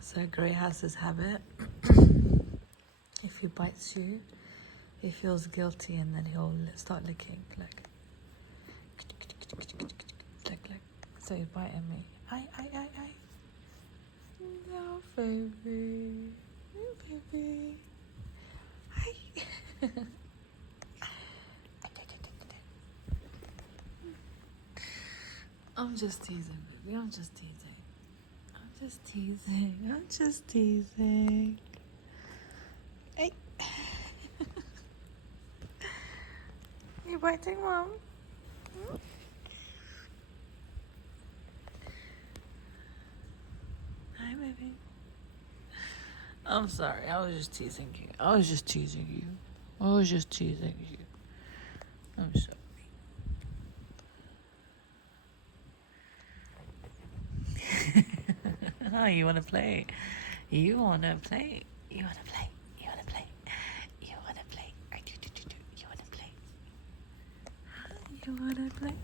So Gray has this habit. If he bites you, he feels guilty and then he'll start licking, like. So he's biting me. Ay. No, baby. No, baby. Ay. I'm just teasing, baby. I'm just teasing. Hey. You biting, Mom? Hi, baby. I'm sorry. I was just teasing you. I'm sorry. Oh, you want to play? You want to play? You want to play? You want to play? You want to play? You want to play? You want to play?